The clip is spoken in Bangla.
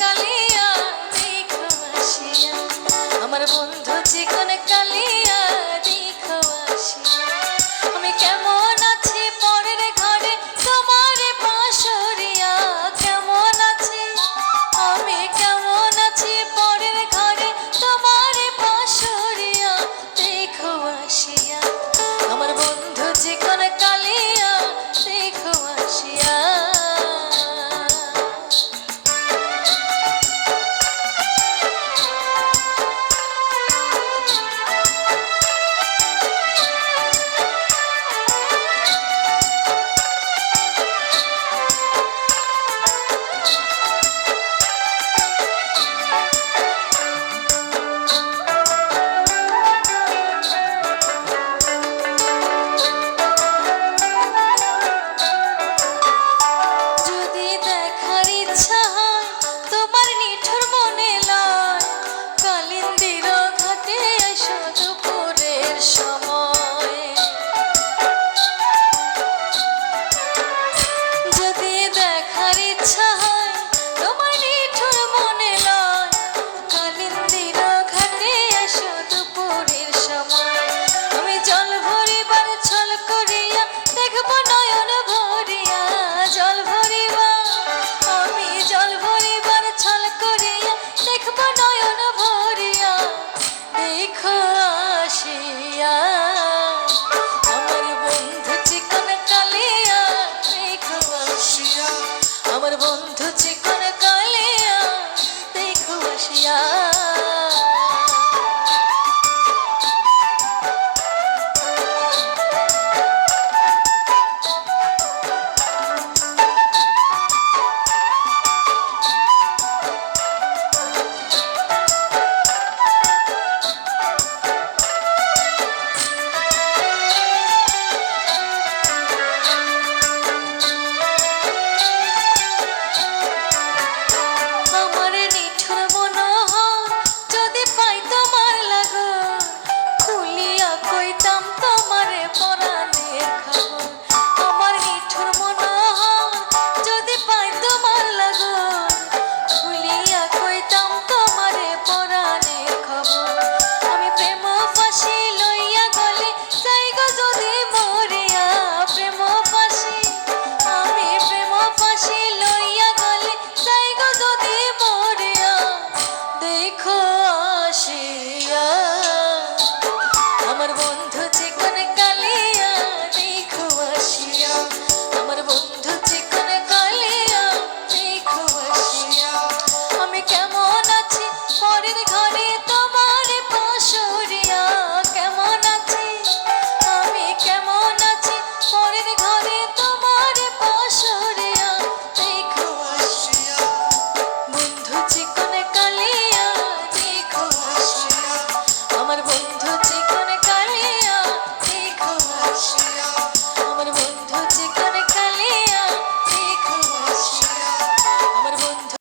কালে